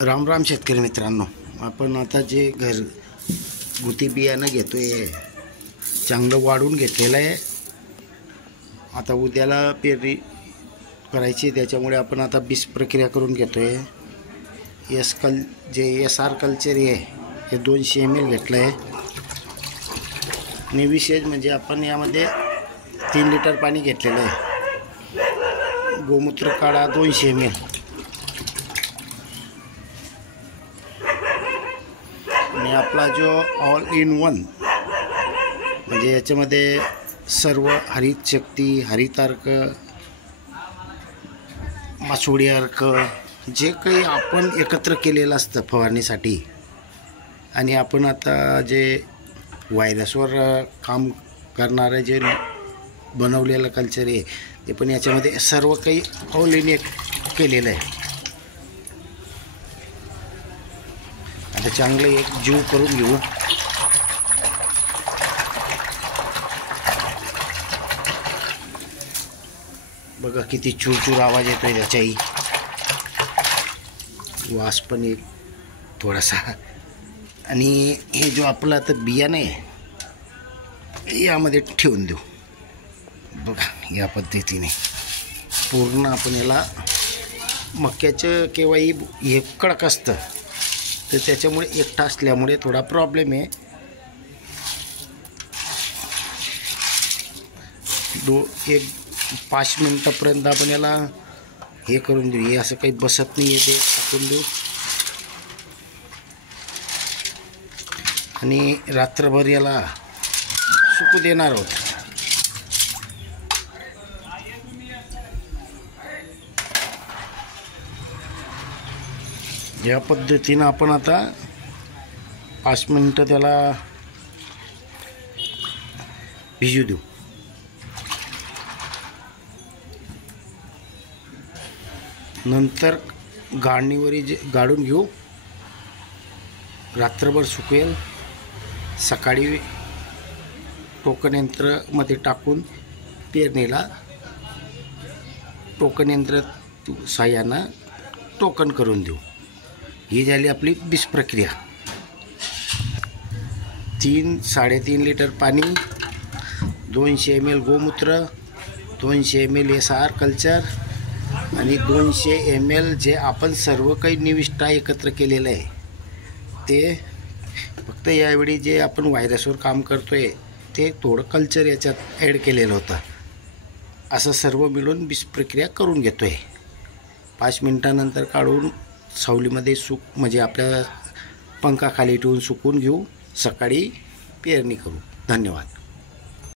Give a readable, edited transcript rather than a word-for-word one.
राम राम शेतकरी मित्रांनो, आपण आता जे घरगुती बियाणं घेतोय चांगलं वाढून घेतलेलं आहे. आता उद्याला पेरणी करायची, त्याच्यामुळे आपण आता बीज प्रक्रिया करून घेतोय. SR कल्चर आहे हे 200 ml घेतलं आहे. आणि विशेष म्हणजे आपण यामध्ये 3 लिटर पाणी घेतलेलं आहे. गोमूत्र काढा 200 ml. आणि आपला जो ऑल इन वन म्हणजे याच्यामध्ये सर्व हरित शक्ती, हरितार्क, मासोळी अर्क जे काही आपण एकत्र केलेलं असतं फवारणीसाठी. आणि आपण आता जे व्हायरसवर काम करणारं जे बनवलेलं कल्चर आहे ते पण याच्यामध्ये सर्व काही ऑल इन एक केलेलं आहे. आता चांगलं एक जीव करून घेऊ. बघा किती चूरचूर आवाज येतोय त्याच्याही. वास पण एक थोडासा. आणि हे जो आपलं आता बियाणं आहे यामध्ये ठेवून देऊ. बघा या पद्धतीने पूर्ण आपण याला, मक्याचं केव्हाही हे कडक असतं तर त्याच्यामुळे एकटा असल्यामुळे थोडा प्रॉब्लेम आहे. एक 5 मिनटापर्यंत आपण याला हे करून देऊ. हे असं काही बसत नाही आहे, ते टाकून देऊ. आणि रात्रभर याला सुकू देणार आहोत. या पद्धतीनं आपण आता 5 मिनटं त्याला भिजू देऊ. नंतर गाळणीवर गाळून घेऊ. रात्रभर सुकेल. सकाळी टोकन यंत्रामध्ये टाकून पेरणीला टोकन यंत्र साह्यानं टोकन करून देऊ. ही झाली आपली बीज प्रक्रिया. 3-3.5 लिटर पाणी, 200 ml गोमूत्र, 200 ml SR कल्चर आणि 200 ml जे आपण सर्व काही निविष्ठा एकत्र केलेलं आहे ते. फक्त यावेळी जे आपण व्हायरसवर काम करतोय ते थोडं कल्चर याच्यात ॲड केलेलं होतं. असं सर्व मिळून बीज प्रक्रिया करून घेतोय. 5 मिनटानंतर काढून सावलीमध्ये म्हणजे आपल्या पंखाखाली ठेवून सुकून घेऊ. सकाळी पेरणी करू. धन्यवाद.